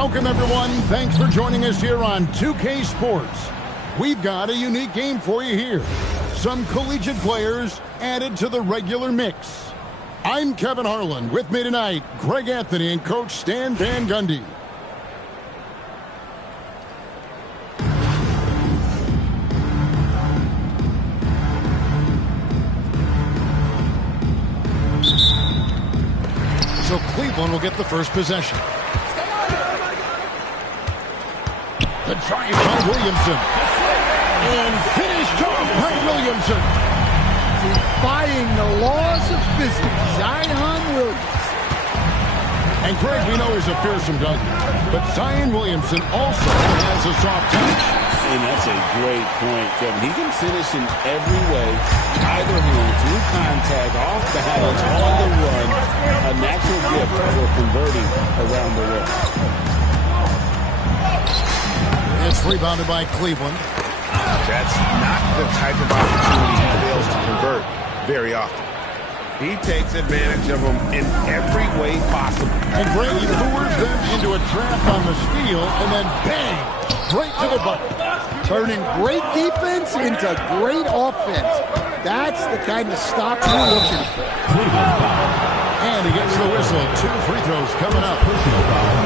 Welcome, everyone. Thanks for joining us here on 2K Sports. We've got a unique game for you here. Some collegiate players added to the regular mix. I'm Kevin Harlan. With me tonight, Greg Anthony and Coach Stan Van Gundy. So Cleveland will get the first possession. The drive by Williamson. And finished off by Williamson. Defying the laws of physics, Zion Williams. And Greg, we know he's a fearsome dunker, but Zion Williamson also has a soft touch. And that's a great point, Kevin. He can finish in every way, either hand, through contact, off balance, on the run. A natural gift for converting around the rim. It's rebounded by Cleveland. That's not the type of opportunity he fails to convert very often. He takes advantage of them in every way possible. And Greg lures them into a trap on the steal, and then bang, straight to the bucket. Turning great defense into great offense. That's the kind of stop you're looking for. And he gets the whistle. 2 free throws coming up.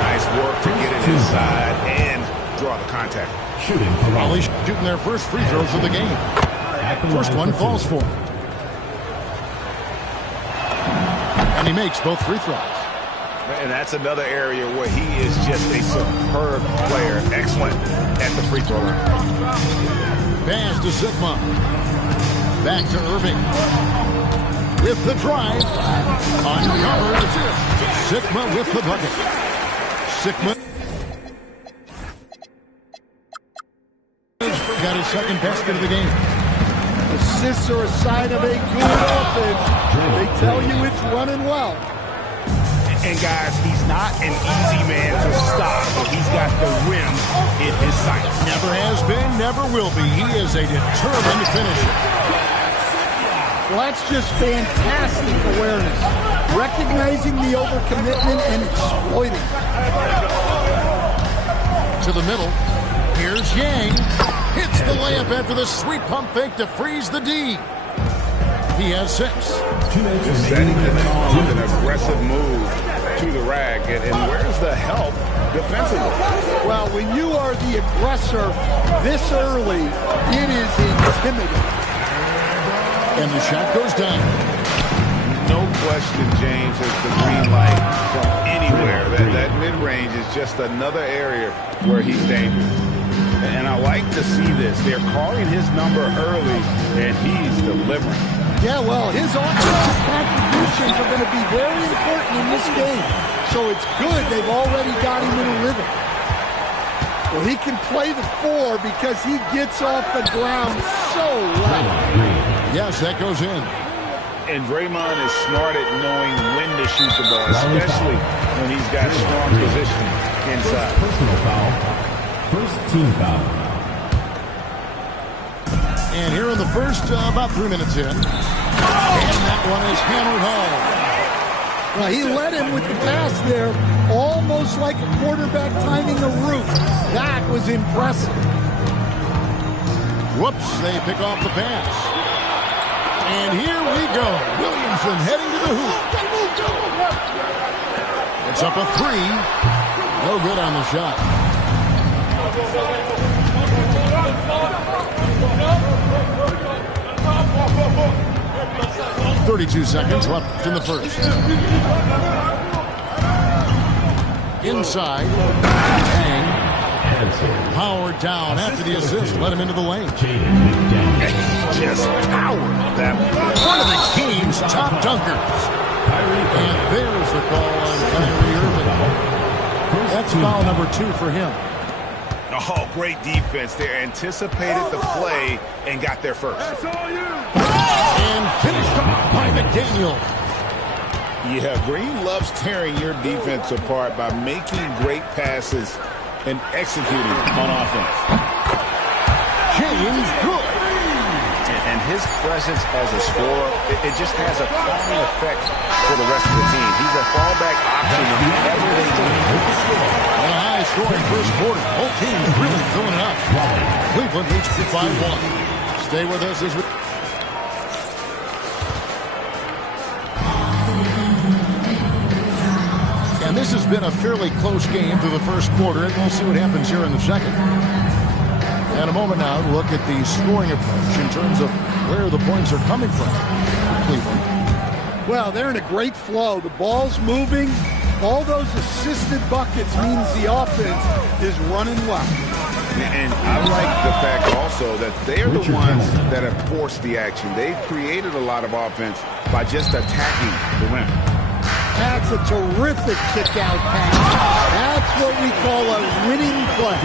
Nice work to get it inside and draw the contact. Raleigh shooting their first free throws of the game. First one falls for him. And he makes both free throws. And that's another area where he is just a superb player. Excellent at the free throw line. Pass to Sigma. Back to Irving. With the drive. Uncovered. Sigma with the bucket. Sigma got his second basket of the game. Assists are a sign of a good offense. They tell you it's running well. And guys, he's not an easy man to stop, but he's got the rim in his sights. Never has been, never will be. He is a determined finisher. Well, that's just fantastic awareness. Recognizing the overcommitment and exploiting. To the middle. Here's Yang. Hits the layup after the sweet pump fake to freeze the D. He has 6. Just setting the tone with an aggressive move to the rack. And where's the help defensively? Well, when you are the aggressor this early, it is intimidating. And the shot goes down. No question, James, has the green light from anywhere. That mid-range is just another area where he's dangerous. And I like to see this. They're calling his number early, and he's delivering. Yeah, well, his offensive contributions are going to be very important in this game. So it's good they've already got him in a rhythm. Well, he can play the 4 because he gets off the ground so well. Yes, that goes in. And Draymond is smart at knowing when to shoot the ball, especially when he's got strong position inside. Personal foul. First team foul. And here in the first, about 3 minutes in. And that one is hammered home. Well, he led him with the pass there, almost like a quarterback timing a route. That was impressive. Whoops, they pick off the pass. And here we go. Williamson heading to the hoop. It's up a 3. No good on the shot. 32 seconds left in the first. Inside. Tang. Powered down after the assist. Let him into the lane. He just powered that one of the game's top dunkers. And there's the call on Kyrie Irving. That's foul number 2 for him. Oh, great defense. They anticipated the play and got there first. And finished off by McDaniel. Yeah, Green loves tearing your defense apart by making great passes and executing on offense. James good. And his presence as a scorer, it just has a calming effect for the rest of the team. He's a fallback option whenever they need. A high scoring first quarter. Both teams really filling it up. Cleveland leads 5-1. Stay with us as we... And this has been a fairly close game through the first quarter, and we'll see what happens here in the second. And a moment now to look at the scoring approach in terms of where the points are coming from for Cleveland. Well, they're in a great flow. The ball's moving. All those assisted buckets means the offense is running well. And I like the fact also that they're the ones that have forced the action. They've created a lot of offense by just attacking the rim. That's a terrific kick-out pass. That's what we call a winning play.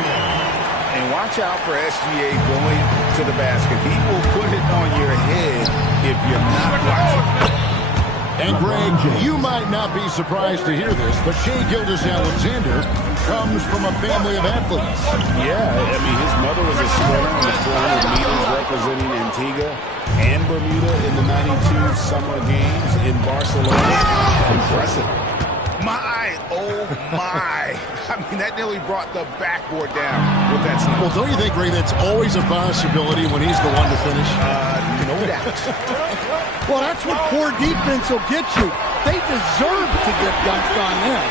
And watch out for SGA going to the basket. He will put it on your head if you're not watching. And Greg, you might not be surprised to hear this, but Shai Gilgeous-Alexander comes from a family of athletes. Yeah, I mean, his mother was a sprinter on the 400 meters representing Antigua and Bermuda in the 92 Summer Games in Barcelona. Impressive. Oh my. I mean, that nearly brought the backboard down with that snap. Well, don't you think, Ray, that's always a possibility when he's the one to finish? No doubt. Well, that's what poor defense will get you. They deserve to get dunked on them.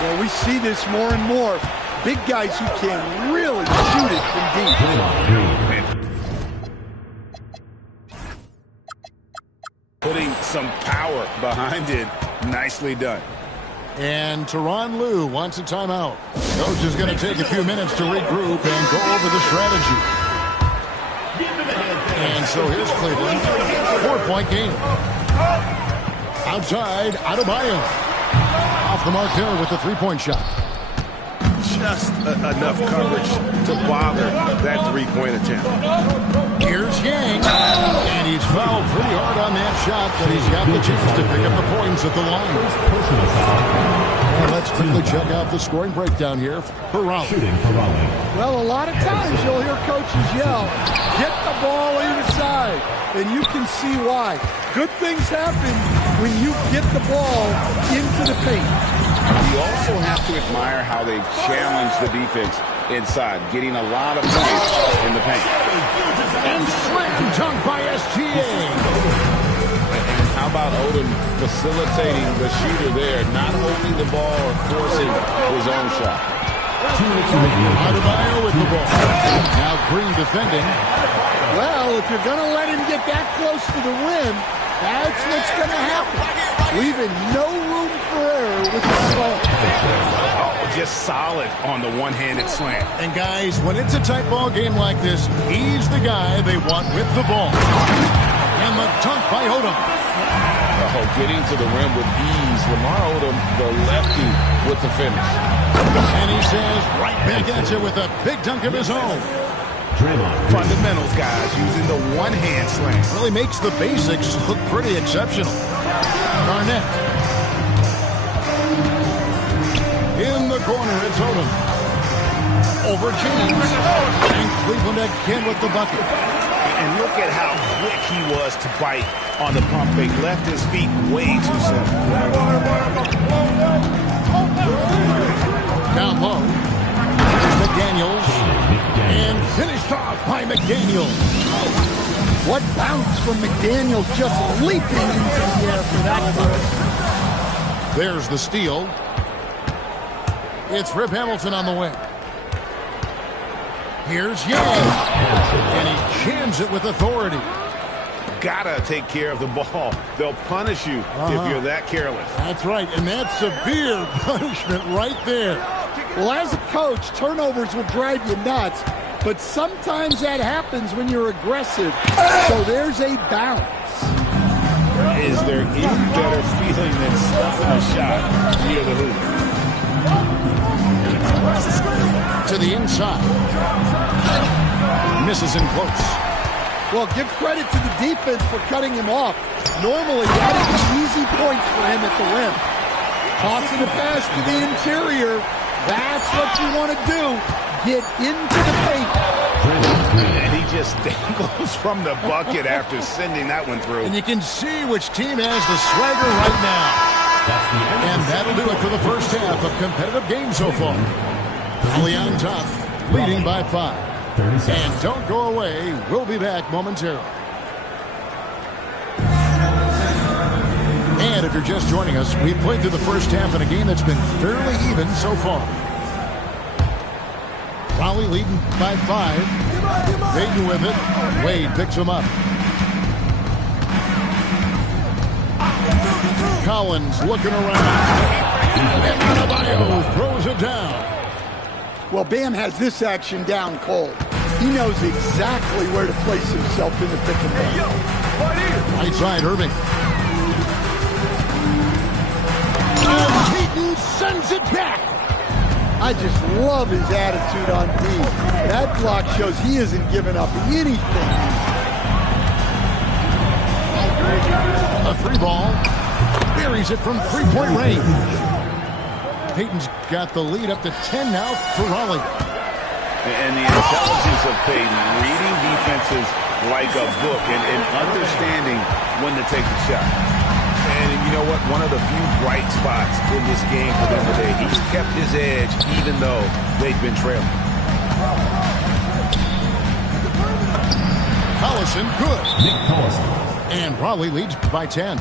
Well, we see this more and more. Big guys who can really shoot it from deep. Putting some power behind it. Nicely done. And Tyronn Lue wants a timeout. Coach is going to take a few minutes to regroup and go over the strategy. And so here's Cleveland. 4-point game. Outside, Adebayo. Off the mark there with the three-point shot. Just enough coverage to bother that three-point attempt. Here's Yang. And he's fouled pretty hard on that shot, but he's got the chance to pick up the points at the line. And let's quickly check out the scoring breakdown here for Raleigh. Well, a lot of times you'll hear coaches yell, get the ball inside. And you can see why. Good things happen when you get the ball into the paint. You also have to admire how they've challenged the defense inside, getting a lot of points in the paint. And slam dunk by SGA. And how about Odom facilitating the shooter there, not holding the ball or forcing his own shot. Adebayo with the ball. Now Green defending. Well, if you're going to let him get that close to the rim, that's what's going to happen. Leaving no room for error with the slam. Oh, just solid on the one-handed slam. And guys, when it's a tight ball game like this, he's the guy they want with the ball. And the dunk by Odom. Oh, getting to the rim with ease. Lamar Odom, the lefty, with the finish. And he says right back at you with a big dunk of his own. Fundamentals, guys, using the one-hand slam. Really makes the basics look pretty exceptional. Garnett. In the corner, it's Odom. Over James. And Cleveland again with the bucket. And look at how quick he was to bite on the pump fake. Left his feet way too soon. Down low. Here's McDaniels. And finished off by McDaniels. What bounce from McDaniels, just leaping into the air for that one. There's the steal. It's Rip Hamilton on the wing. Here's Yang. And he jams it with authority. Gotta take care of the ball. They'll punish you if you're that careless. That's right, and that's severe punishment right there. Well, as a coach, turnovers will drive you nuts, but sometimes that happens when you're aggressive. So there's a balance. Is there any better feeling than stuffing a shot near the hoop? To the inside. Misses in close. Well, give credit to the defense for cutting him off. Normally, that is easy points for him at the rim. Tossing the pass to the interior. That's what you want to do. Get into the paint. And he just dangles from the bucket after sending that one through. And you can see which team has the swagger right now. And that'll do it for the first half of competitive game so far. Raleigh on top, leading by 5. 30 seconds. And don't go away. We'll be back momentarily. And if you're just joining us, we've played through the first half in a game that's been fairly even so far. Raleigh leading by 5. Peyton with it. Wade picks him up. Collins looking around. And Adebayo throws it down. Well, Bam has this action down cold. He knows exactly where to place himself in the pick and roll. Right side, Irving. And Peyton sends it back. I just love his attitude on D. That block shows he isn't giving up anything. A 3 ball. Buries it from 3-point range. Peyton's got the lead up to 10 now for Raleigh. And the intelligence of Peyton, reading defenses like a book and understanding when to take the shot. And you know what? One of the few bright spots in this game for them today. He's kept his edge even though they've been trailing. Collison, good. Nick Collison. And Raleigh leads by 10.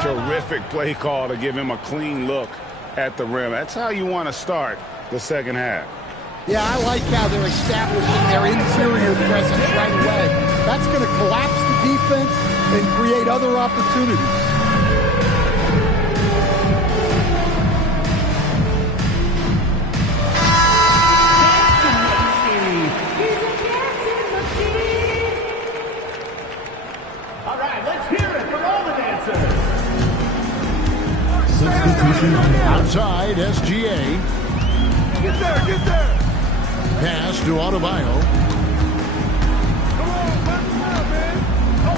Terrific play call to give him a clean look at the rim. That's how you want to start the second half. Yeah, I like how they're establishing their interior presence right away. That's going to collapse the defense and create other opportunities. All right, let's hear it from all the dancers. Substitution on the floor. Outside, SGA. Get there. Pass to Adebayo. Come on, pass it out, man.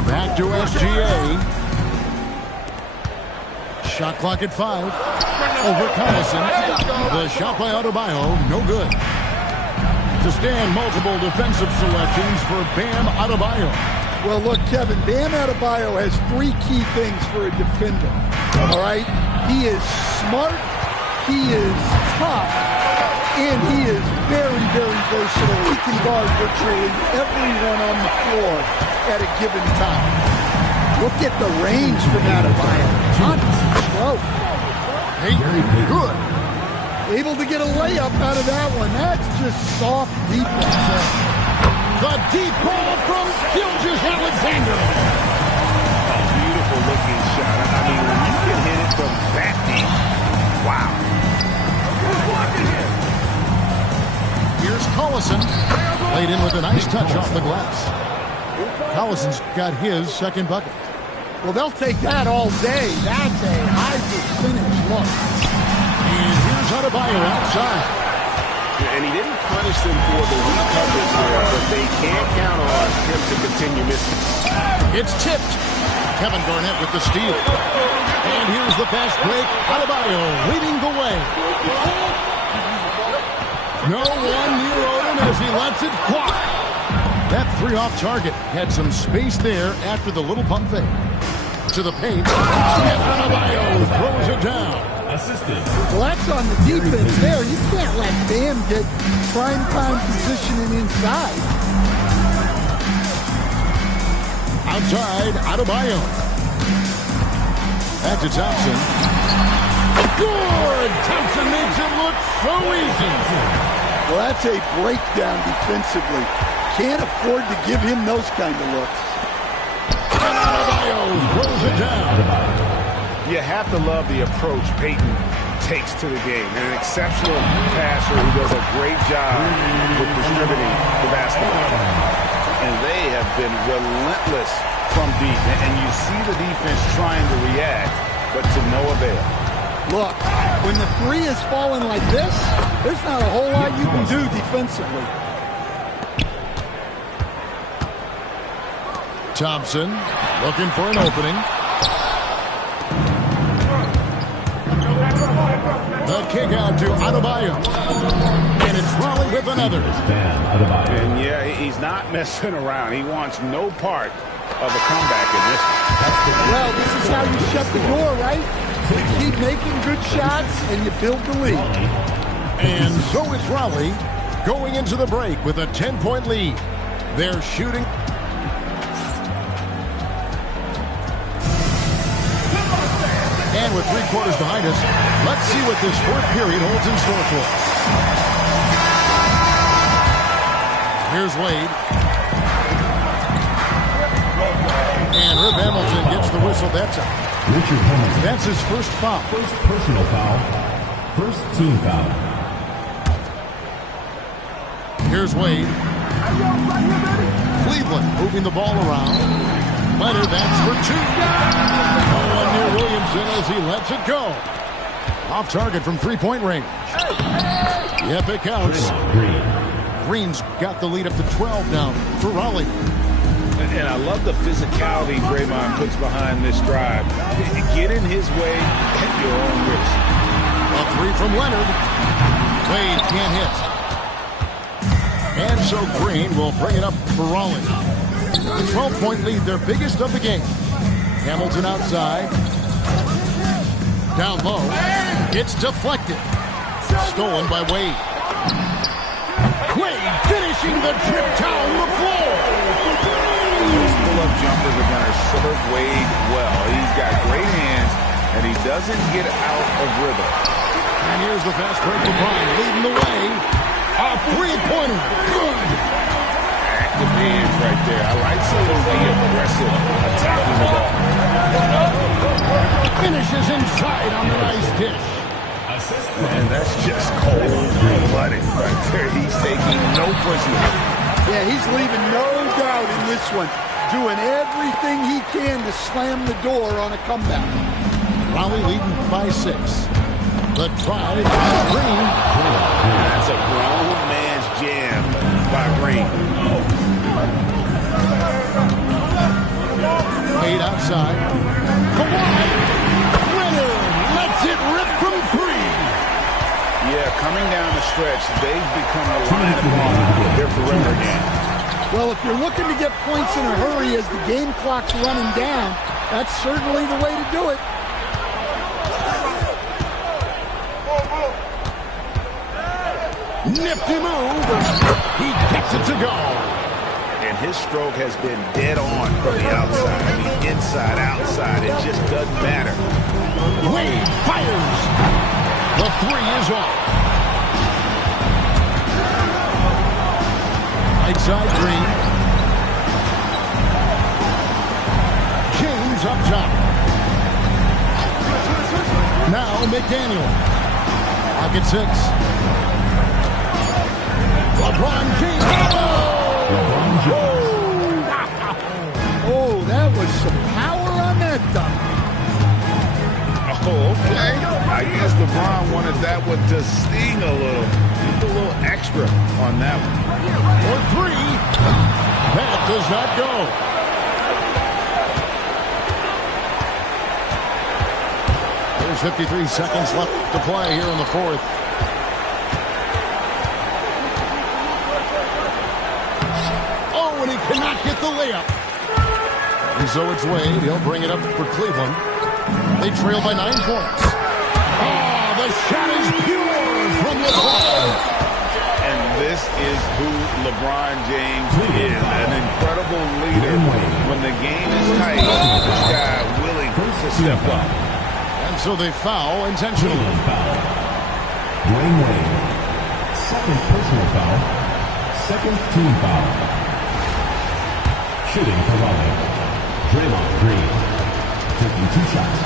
Back to SGA. Shot clock at 5. Over Collison. The shot by Adebayo, no good. To stand, multiple defensive selections for Bam Adebayo. Well, look, Kevin, Bam Adebayo has 3 key things for a defender. All right? He is smart, he is tough, and he is very, very versatile. He can guard virtually everyone on the floor at a given time. Look at the range from Adebayo. Stroke. Peyton, good. Able to get a layup out of that one. That's just soft defense. The deep ball from Gilgeous-Alexander. A beautiful looking shot. I mean, when you can hit it from that deep, wow. Here's Collison. Played in with a nice touch off the glass. Collison's got his second bucket. Well, they'll take that all day. That's a high percentage look. And here's Adebayo outside. And he didn't punish them for the weak coverage there, but they can't count on him to continue missing. It's tipped. Kevin Garnett with the steal. And here's the fast break. Adebayo leading the way. No one near Odom as he lets it fly. That 3 off target had some space there after the little pump fake. To the paint. And Adebayo throws it down. Assisted. Well, that's on the defense there. You can't let Bam get prime time positioning inside. Outside, Adebayo. Back to Thompson. Good! Thompson makes it look so easy. Well, that's a breakdown defensively. Can't afford to give him those kind of looks. And Adebayo throws it down. You have to love the approach Peyton takes to the game. An exceptional passer who does a great job with distributing the basketball. And they have been relentless from deep. And you see the defense trying to react, but to no avail. Look, when the 3 is falling like this, there's not a whole lot you can do defensively. Thompson looking for an opening. The kick out to Adebayo. And it's Raleigh with another. And yeah, he's not messing around. He wants no part of a comeback in this one. Well, this is how you shut the door, right? You keep making good shots and you build the lead. And so it's Raleigh going into the break with a 10-point lead. They're shooting. And with 3 quarters behind us, let's see what this fourth period holds in store for us. Here's Wade. And Rip Hamilton gets the whistle. That's it. Richard Hamilton. That's his first foul. First personal foul. First team foul. Here's Wade. Cleveland moving the ball around. Leonard, that's for 2. No one near Williamson as he lets it go. Off target from 3-point range. Yep, it counts. Green's got the lead up to 12 now for Raleigh. And I love the physicality Draymond puts behind this drive. Get in his way at your own risk. A 3 from Leonard. Wade can't hit. And so Green will bring it up for Raleigh. The 12-point lead, their biggest of the game. Hamilton outside. Down low. It's deflected. Stolen by Wade. Wade finishing the trip down the floor. Those pull-up jumpers are going to serve Wade well. He's got great hands, and he doesn't get out of rhythm. And here's the fast break to Bryant, leading the way. A 3-pointer. Good. Active hands right there. I like seeing him be aggressive attacking the ball. Finishes inside on the nice dish. Man, that's just cold-blooded right there. He's taking no prisoners. Yeah, he's leaving no doubt in this one. Doing everything he can to slam the door on a comeback. Raleigh leading by 6. The drive by Green. That's a grown man's jam by Green. Wade outside. Kawhi. Leonard lets it rip from 3. Yeah, coming down the stretch, they've become a line upon their perimeter game. Well, if you're looking to get points in a hurry as the game clock's running down, that's certainly the way to do it. Nifty move. He gets it to go. And his stroke has been dead on from the outside. I mean, inside, outside, it just doesn't matter. Wade fires. The 3 is off. Right side Green. James up top. Now McDaniel. Pocket 6. LeBron James. Oh, that was some power on that dunk. Oh, okay. I guess LeBron wanted that one to sting a little. Just a little extra on that one. For 3. That does not go. There's 53 seconds left to play here in the 4th. Oh, and he cannot get the layup. And so it's Wade. He'll bring it up for Cleveland. They trail by 9 points. Oh, the shot is pure from LeBron. And this is who LeBron James is. An incredible leader. When the game is tight, this guy willing to step up. And so they foul intentionally. Dwayne Wade. Second personal foul. Second team foul. Shooting for Raleigh. Draymond Green. Taking 2 shots.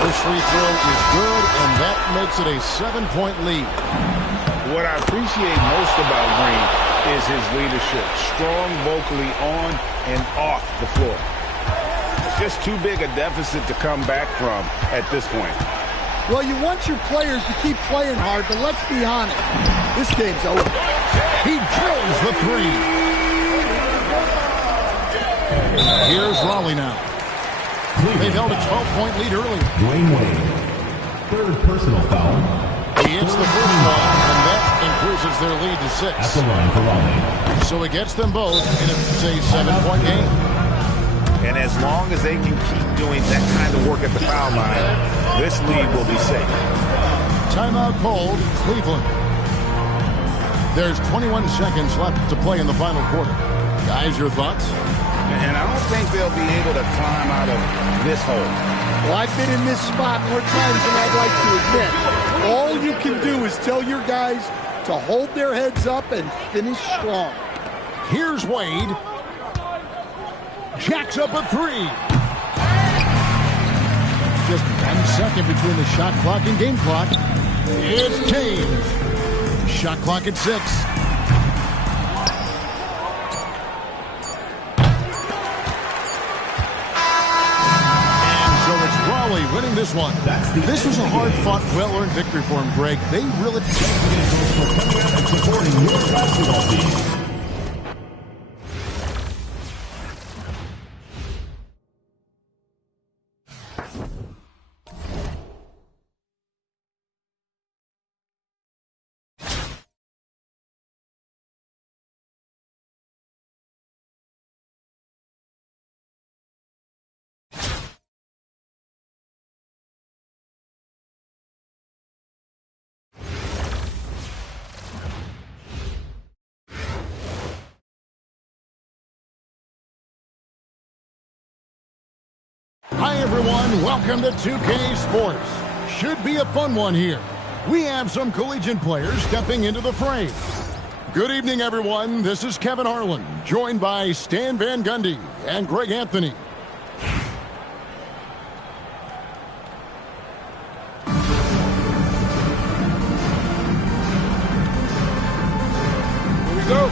First free throw is good, and that makes it a 7-point lead. What I appreciate most about Green is his leadership. Strong vocally on and off the floor. It's just too big a deficit to come back from at this point. Well, you want your players to keep playing hard, but let's be honest. This game's over. He drills the 3. Here's Raleigh now. They've held a 12-point lead earlier. Dwayne Wade. Third personal foul. He hits the first foul, and that increases their lead to 6. At the line for Raleigh. So it gets them both, and it's a 7-point game. And as long as they can keep doing that kind of paperwork at the foul line, this lead will be safe. Timeout called, Cleveland. There's 21 seconds left to play in the final quarter. Guys, your thoughts? And I don't think they'll be able to climb out of this hole. Well, I've been in this spot more times than I'd like to admit. All you can do is tell your guys to hold their heads up and finish strong. Here's Wade. Jacks up a three. Just 1 second between the shot clock and game clock. It's James. Shot clock at 6. Winning this one. This was a hard-fought, well-earned victory for him, Greg. They really supporting your basketball team. Hi, everyone. Welcome to 2K Sports. Should be a fun one here. We have some collegiate players stepping into the fray. Good evening, everyone. This is Kevin Harlan, joined by Stan Van Gundy and Greg Anthony. Here we go.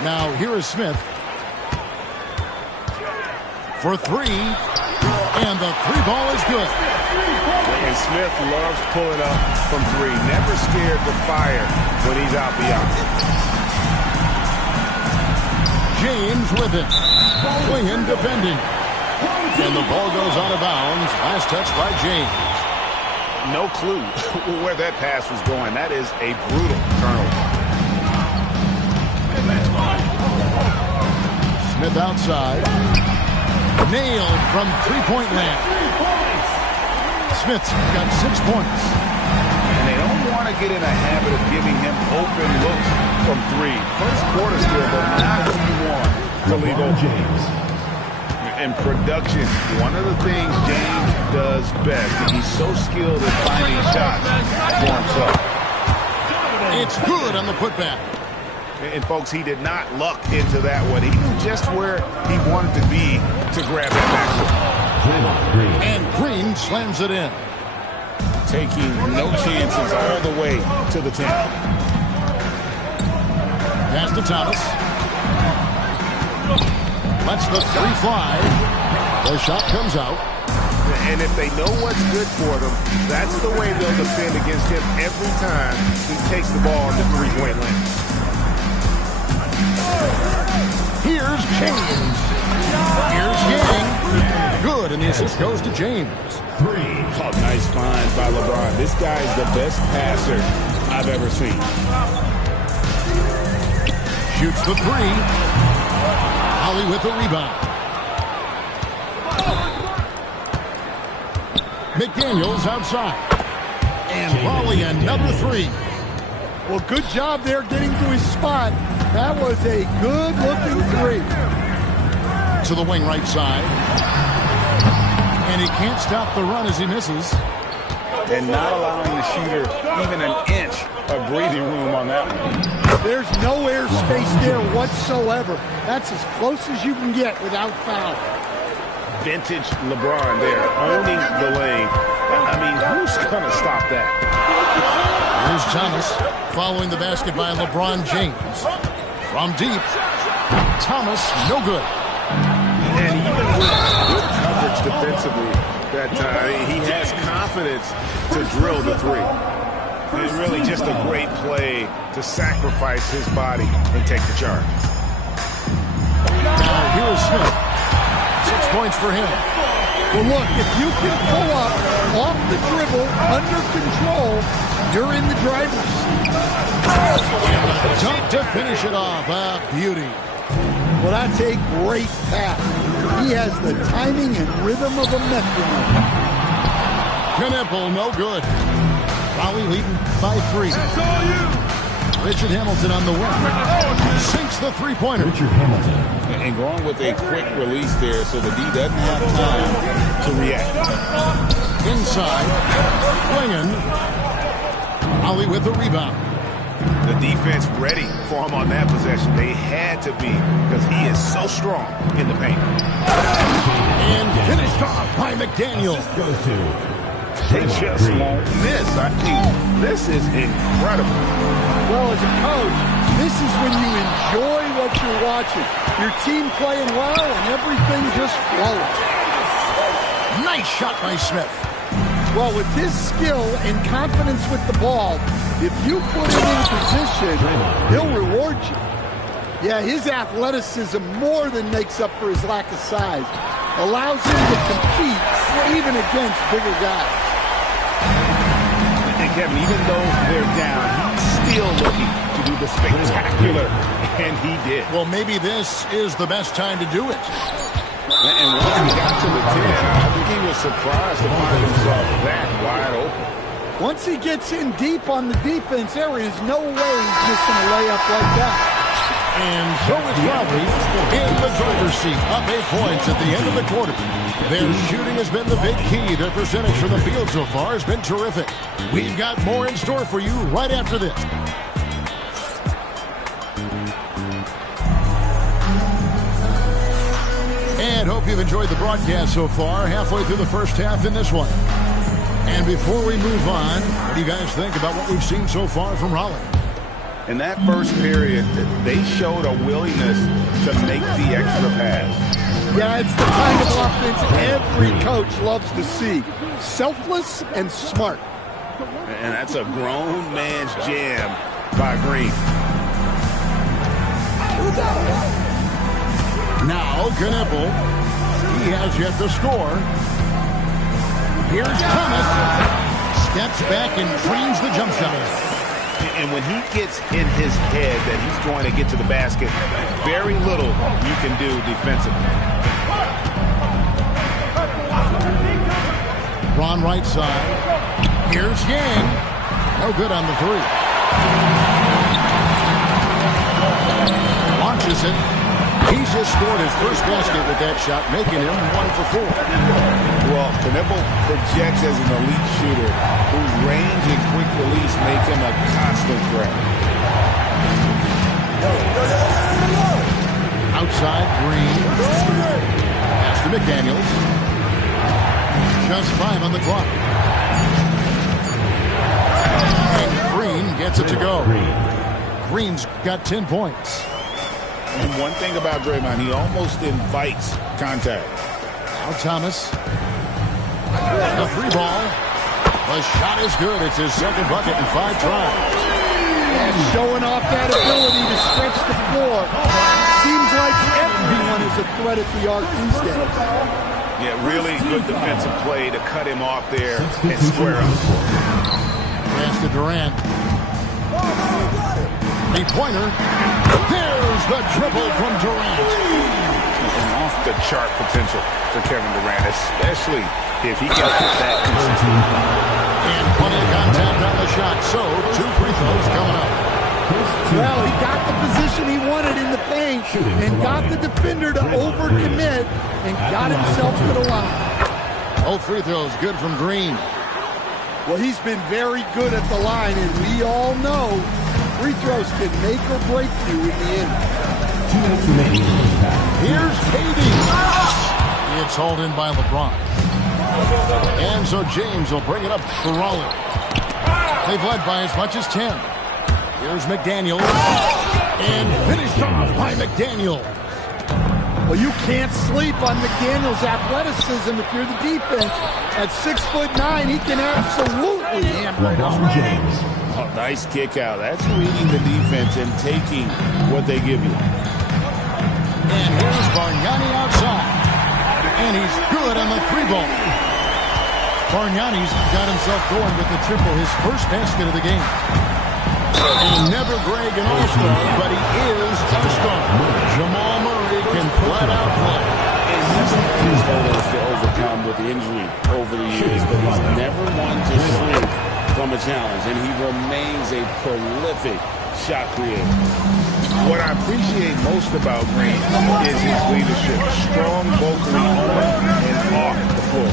Now, here is Smith for three, and the three ball is good. And Smith loves pulling up from three. Never scared to fire when he's out beyond. James with it. Winging, defending. And the ball goes out of bounds. Last touch by James. No clue where that pass was going. That is a brutal turnover. Smith outside. Nailed from three-point land. Smith's got 6 points. And they don't want to get in a habit of giving him open looks from three. First quarter still, but not who you want to leave open. James. In production, one of the things James does best, and he's so skilled at finding shots for himself. It's good on the putback. And, folks, he did not luck into that one. He knew just where he wanted to be to grab that backboard. And Green slams it in. Taking no chances all the way to the 10. Pass to Thomas. Lets the three fly. The shot comes out. And if they know what's good for them, that's the way they'll defend against him every time he takes the ball in the three-point lane. Here's James. Here's Yang. Good, and the assist goes to James. Oh, nice find by LeBron. This guy's the best passer I've ever seen. Shoots the three. Holly with the rebound. McDaniels outside. And Raleigh another three. Well, good job there getting to his spot. That was a good-looking three. To the wing right side. And he can't stop the run as he misses. And not allowing the shooter even an inch of breathing room on that one. There's no airspace there whatsoever. That's as close as you can get without foul. Vintage LeBron there, owning the lane. I mean, who's going to stop that? Here's Thomas following the basket by LeBron James. From deep, Thomas, no good. And even with good coverage defensively, that he has confidence to drill the three. It's really just a great play to sacrifice his body and take the charge. Now here is Smith. 6 points for him. Well, look, if you can pull up off the dribble, under control, you're in the driver's seat. Dunk to finish it off. A beauty. Well, that's a great pass. He has the timing and rhythm of a metronome. Knipple, no good. Raleigh leading by 3. That's all you. Richard Hamilton on the wing. Sinks the three-pointer. Richard Hamilton. And going with a quick release there so the D doesn't have time to react. Inside. Wingen. Raleigh with the rebound. The defense ready for him on that possession. They had to be because he is so strong in the paint. And finished off by McDaniel. Goes to They just won't miss. I mean, this is incredible. Well, as a coach, this is when you enjoy what you're watching. Your team playing well and everything just flowing. Nice shot by Smith. Well, with his skill and confidence with the ball, if you put him in position, he'll reward you. Yeah, his athleticism more than makes up for his lack of size. Allows him to compete even against bigger guys. And Kevin, even though they're down, he's still looking to do the spectacular, and he did. Well, maybe this is the best time to do it. And once he got to the 10, I think he was surprised to find himself that wide open. Once he gets in deep on the defense, there is no way he's missing a layup like that. And so is Raleigh in the driver's seat, up 8 points at the end of the quarter. Their shooting has been the big key. Their percentage from the field so far has been terrific. We've got more in store for you right after this. And hope you've enjoyed the broadcast so far, halfway through the first half in this one. And before we move on, what do you guys think about what we've seen so far from Raleigh? In that first period, they showed a willingness to make the extra pass. Yeah, it's the kind of offense every coach loves to see. Selfless and smart. And that's a grown man's jam by Green. Now, Knipple. He has yet to score. Here's Thomas. Steps back and drains the jump shot. And when he gets in his head that he's going to get to the basket, very little you can do defensively. Ron right side. Here's Yang. No good on the three. Launches it. He's just scored his first basket with that shot, making him 1 for 4. Well, Knipple projects as an elite shooter whose range and quick release make him a constant threat. Outside, Green. Pass to McDaniels. Just 5 on the clock. And Green gets it to go. Green's got 10 points. And one thing about Draymond, he almost invites contact. Now Thomas. The free ball. The shot is good. It's his second bucket in 5 tries. And showing off that ability to stretch the floor. Seems like everyone is a threat at the arc these days. Yeah, really good defensive play to cut him off there and square up. Pass to Durant. Three-pointer. There's the triple from Durant. And off-the-chart potential for Kevin Durant, especially if he can put that consistent. And plenty of contact on the shot, so 2 free throws coming up. Well, he got the position he wanted in the paint and got the defender to overcommit and got himself to the line. Both free throws good from Green. Well, he's been very good at the line, and we all know free throws can make or break you in the end. 2 minutes remaining in the first half. Here's KD. It's hauled in by LeBron. And so James will bring it up for Raleigh. They've led by as much as 10. Here's McDaniel. And finished off by McDaniel. Well, you can't sleep on McDaniel's athleticism if you're the defense. At 6'9", he can absolutely hammer it. LeBron James. Oh, nice kick out. That's reading the defense and taking what they give you. And here's Bargnani outside. And he's good on the 3-ball. Bargnani's got himself going with the triple, his first basket of the game. And never Greg an all-star, but he is a star. Jamal Murray can flat out play. And he's had his hurdles to overcome with injury over the years, but he's never one to shrink from a challenge, and he remains a prolific shot creator. What I appreciate most about Green is his leadership, strong vocally on and off the floor.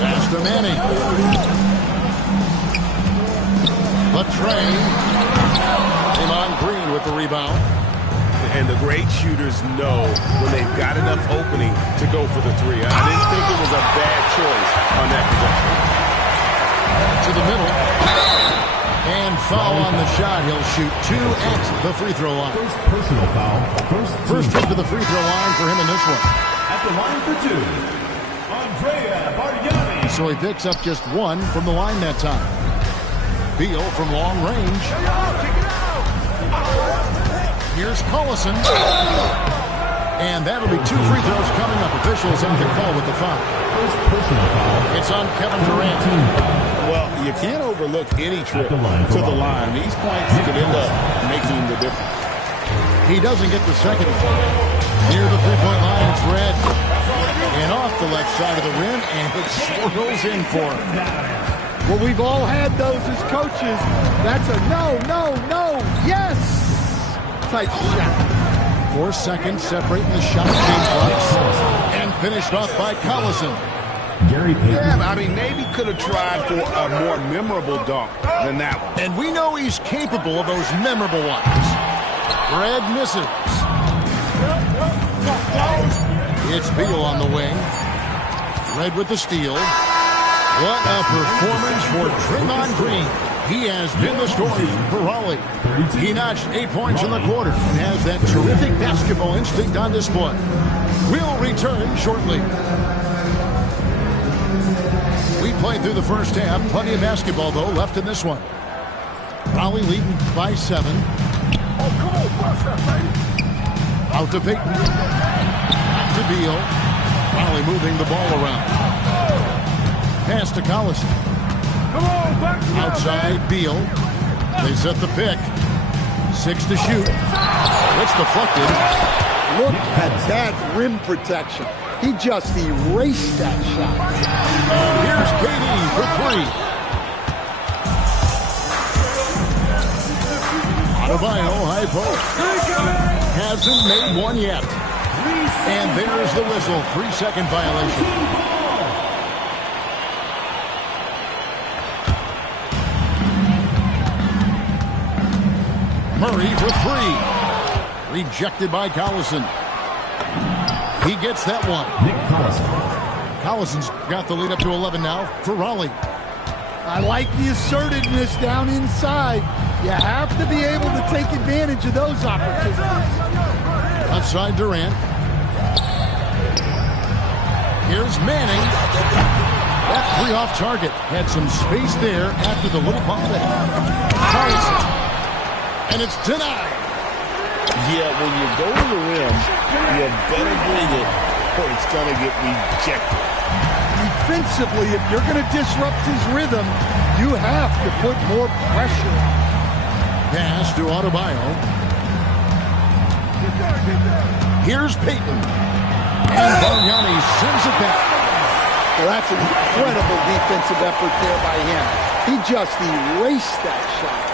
Pass to Manning. Latrey. Draymond Green with the rebound. And the great shooters know when they've got enough opening to go for the three. I didn't think it was a bad choice on that possession. To the middle. And foul on the shot. He'll shoot 2 at the free throw line. First personal foul. First trip to the free throw line for him in this one. At the line for 2, Andrea Bargnani. So he picks up just 1 from the line that time. Beal from long range. Here's Collison. And that'll be 2 free throws coming up. Officials on the call with the foul. First personal foul. It's on Kevin Durant. Well, you can't overlook any trip to the line. These points could end up making the difference. He doesn't get the second one. Near the three-point line, it's Red. And off the left side of the rim, and it swirls in for him. Well, we've all had those as coaches. That's a no, yes type shot. 4 seconds separating the shot team clocks. And finished off by Collison. Gary Payton. Yeah, I mean, maybe could have tried for a more memorable dunk than that one. And we know he's capable of those memorable ones. Red misses. It's Beal on the wing. Red with the steal. What a performance for Draymond Green. He has been the story for Raleigh. He notched 8 points in the quarter and has that terrific basketball instinct on display. We'll return shortly. We played through the first half. Plenty of basketball, though, left in this one. Raleigh leading by 7. Out to Payton. Back to Beal. Raleigh moving the ball around. Pass to Collison. Outside Beal. They set the pick. 6 to shoot. It's deflected. Look at that rim protection. He just erased that shot. Here's KD for 3. Adebayo, high post. Hasn't made one yet. And there's the whistle. 3-second violation. Murray for 3. Rejected by Collison. He gets that one. Nick Collison. Collison's got the lead up to 11 now for Raleigh. I like the assertiveness down inside. You have to be able to take advantage of those opportunities. Outside Durant. Here's Manning. That 3 off target. Had some space there after the little pump fake. Collison. And it's denied. Yeah, when you go to the rim, you better bring it or it's going to get rejected. Defensively, if you're going to disrupt his rhythm, you have to put more pressure on. Pass to Adebayo. Here's Payton. And Bargnani sends it back. Well, that's an incredible defensive effort there by him. He just erased that shot.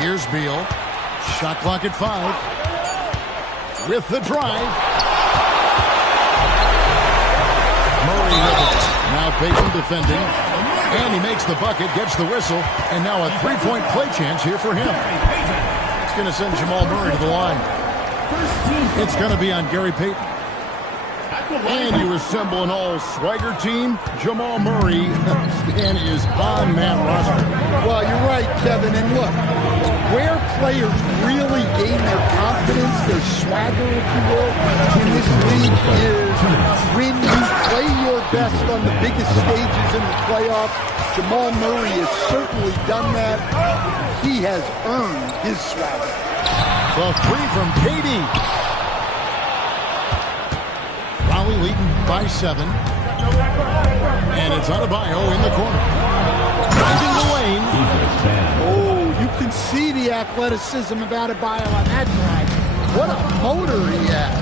Here's Beal. Shot clock at 5. With the drive. Murray with it. Now Payton defending. And he makes the bucket, gets the whistle, and now a 3-point play chance here for him. It's going to send Jamal Murray to the line. It's going to be on Gary Payton. And you assemble an all-swagger team. Jamal Murray and is on that roster. Well, you're right, Kevin. And look, where players really gain their confidence, their swagger, if you will, in this league is when you play your best on the biggest stages in the playoffs. Jamal Murray has certainly done that. He has earned his swagger. The 3 from KD. by 7. And it's Adebayo in the corner. Driving the lane. Oh, you can see the athleticism of Adebayo on that drive. What a motor he has.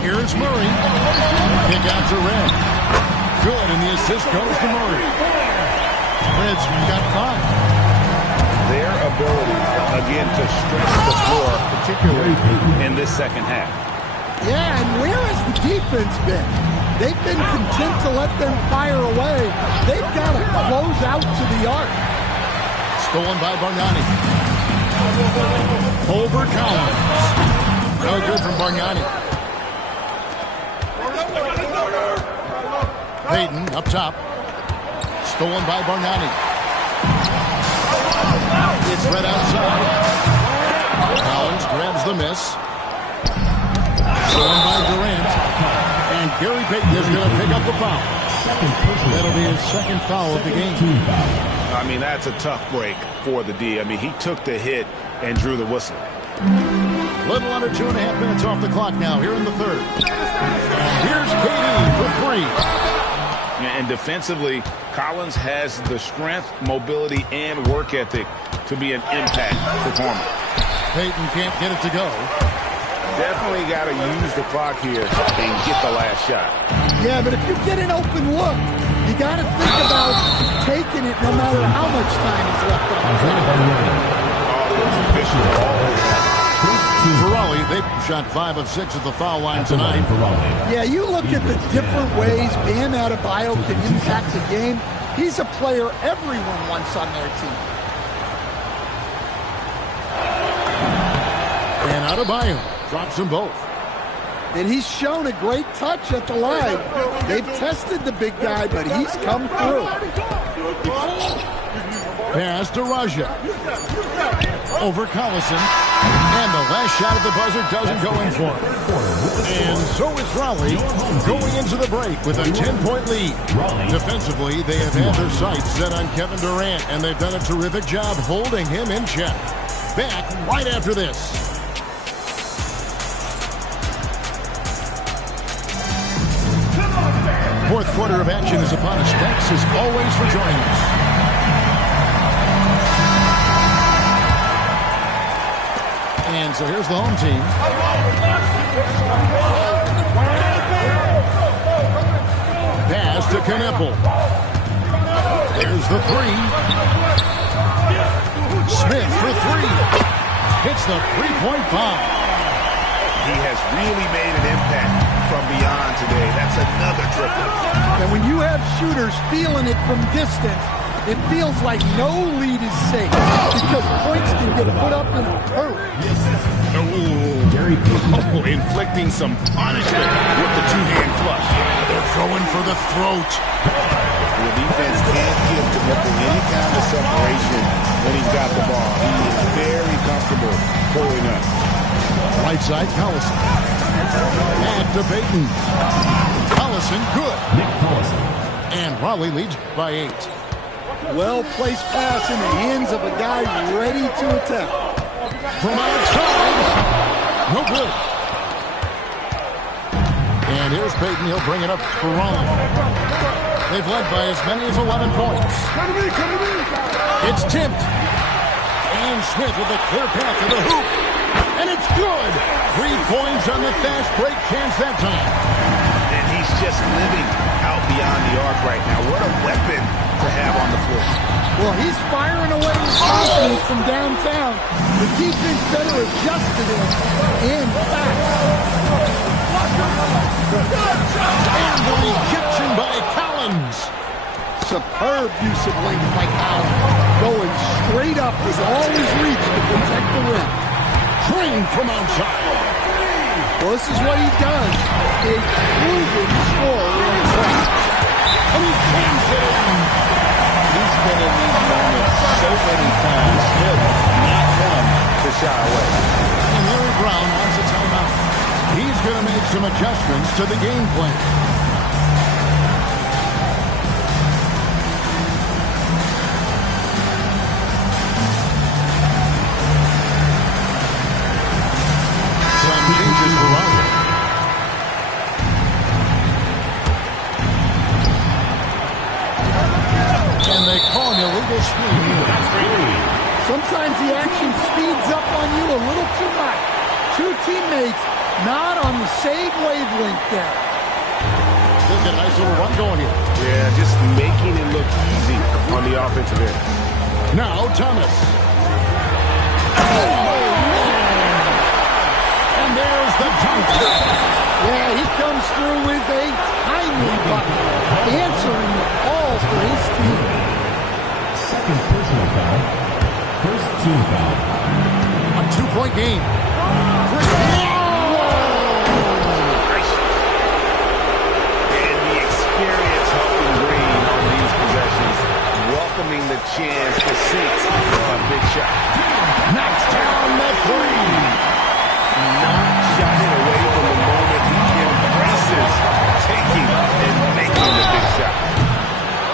Here's Murray. Kick out to Red. Good, and the assist goes to Murray. Red's got 5. Their ability, again, to stretch the floor, particularly in this second half. Yeah, and where has the defense been? They've been content to let them fire away. They've got to close out to the arc. Stolen by Bargnani. Over Collins. No good from Bargnani. Payton up top. Stolen by Bargnani. It's right outside. Collins grabs the miss. Stolen by Durant. And Gary Payton is going to pick up the foul. That'll be his second foul of the game. I mean, that's a tough break for the D. I mean, he took the hit and drew the whistle. Little under 2.5 minutes off the clock now here in the third. And here's KD for 3. And defensively, Collins has the strength, mobility, and work ethic to be an impact performer. Payton can't get it to go. Definitely got to use the clock here and get the last shot. Yeah, but if you get an open look, you got to think about taking it no matter how much time is left on the clock. Oh, it's official ball. For Raleigh, they shot 5 of 6 at the foul line tonight. Yeah, you look at the different ways Bam Adebayo can impact the game. He's a player everyone wants on their team. And Adebayo drops them both. And he's shown a great touch at the line. They've tested the big guy, but he's come through. Pass to Raja. Over Collison. And the last shot at the buzzer doesn't go in for him. And so is Raleigh going into the break with a 10-point lead. Defensively, they have had their sights set on Kevin Durant, and they've done a terrific job holding him in check. Back right after this. Fourth quarter of action is upon us. Thanks as always for joining us. And so here's the home team. Pass to Kneppel. There's the 3. Smith for 3. Hits the 3-point bomb. He has really made an impact from beyond today. That's another triple. And when you have shooters feeling it from distance, it feels like no lead is safe because points can get put up in a hurry. Inflicting some punishment with the two-hand flush. They're throwing for the throat. The defense can't give to Kneppel any kind of separation when he's got the ball. He is very comfortable pulling up. Right side, Collison. Back to Payton. Collison, good. Nick Collison. And Raleigh leads by 8. Well-placed pass in the hands of a guy ready to attack. From outside. No good. And here's Payton. He'll bring it up for Raleigh. They've led by as many as 11 points. It's tipped. And Smith with a clear path to the hoop. And it's good. 3 points on the fast break chance that time. And he's just living out beyond the arc right now. What a weapon to have on the floor. Well, he's firing away with confidence from downtown. The defense better adjust to this and fast. And the rejection by Collins. Superb use of length by Collins. Going straight up with all his reach to protect the rim. Trained from outside. Well, this is what he does. A proven scorer in the front. And he cans it in. He's been in these moments so many times. Still not one to shy away. And Larry Brown wants a timeout. He's going to make some adjustments to the game plan. Some changes for Raleigh. Sometimes the action speeds up on you a little too much. Two teammates not on the same wavelength there. They'll get a nice little run going here. Yeah, just making it look easy on the offensive end. Now, Thomas. And there's the dunk. Yeah, he comes through with a timely bucket, answering the call for his team. Second personal foul. First team foul. A 2-point game. And the experience helping Green on these possessions, welcoming the chance to sink a big shot. Knocks down the three. Not shining away from the moment. He embraces taking and making the big shot.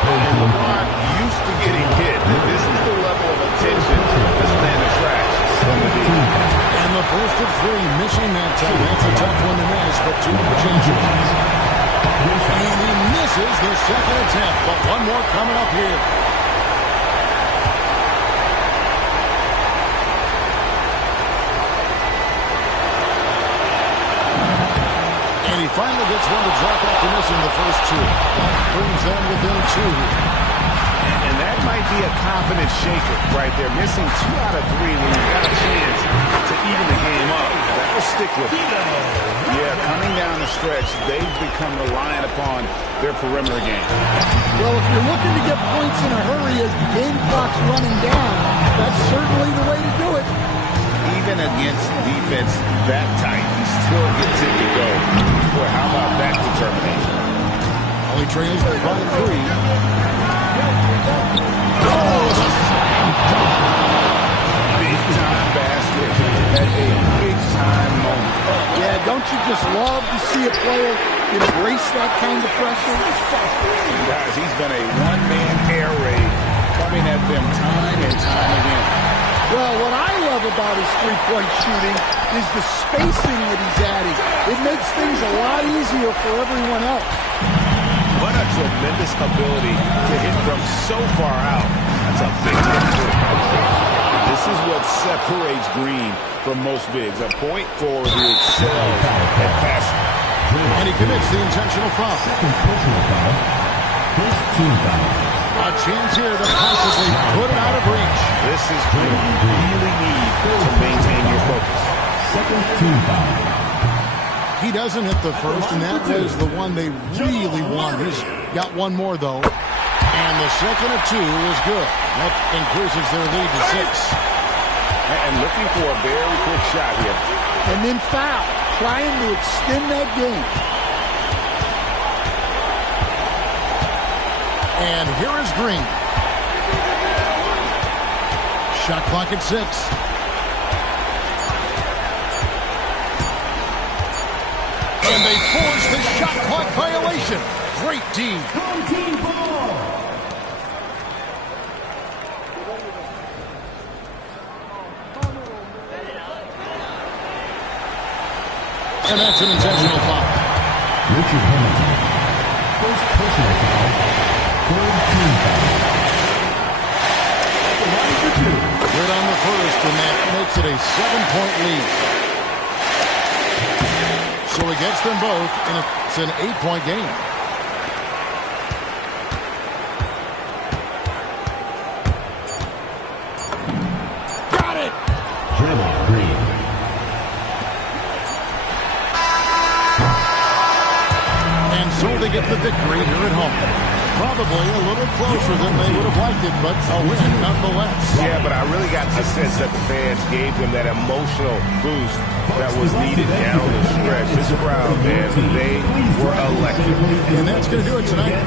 And LeBron used to getting hit. This is the level of attention this man attracts from the team. And the first of three, missing that time. That's a tough one to miss, but two more chances. And he misses the second attempt, but one more coming up here. And he finally gets one to drop after missing the first two. That brings them within two. And that might be a confidence shaker right there. Missing 2 out of 3 when you've got a chance to even the game up. That'll stick with you. Yeah, coming down the stretch, they've become reliant upon their perimeter game. Well, if you're looking to get points in a hurry as the game clock's running down, that's certainly the way to do it. Even against defense that tight, he still gets it to go. Boy, how about that determination? Only trails by 3. Big-time basket at a big-time moment. Yeah, don't you just love to see a player embrace that kind of pressure? Guys, he's been a one-man air raid coming at them time and time again. Well, what I love about his three-point shooting is the spacing that he's adding. It makes things a lot easier for everyone else. What a tremendous ability to hit from so far out. That's a big hit. This is what separates Green from most bigs. A point forward who excels at passing. And he commits the intentional foul. Second personal foul. First team foul. A chance here to possibly put it out of reach. This is when you really need to maintain your focus. Second team foul. He doesn't hit the first, and that was the one they really wanted. He's got one more, though. And the second of 2 is good. That increases their lead to 6. And looking for a very quick shot here. And then foul, trying to extend that game. And here is Green. Shot clock at 6. And they force the shot clock violation. Great team. Team ball. And that's an intentional foul. Richard Hamilton. First personal foul. Third team foul. Good on the first, and that makes it a 7-point lead. So he gets them both, and it's an 8-point game. Got it! Draymond Green. And so they get the victory here at home. Probably a little closer than they would have liked it, but a win nonetheless. Yeah, but I really got the sense that the fans gave them that emotional boost that was needed down the stretch. This crowd, man, they were electric. And that's going to do it tonight.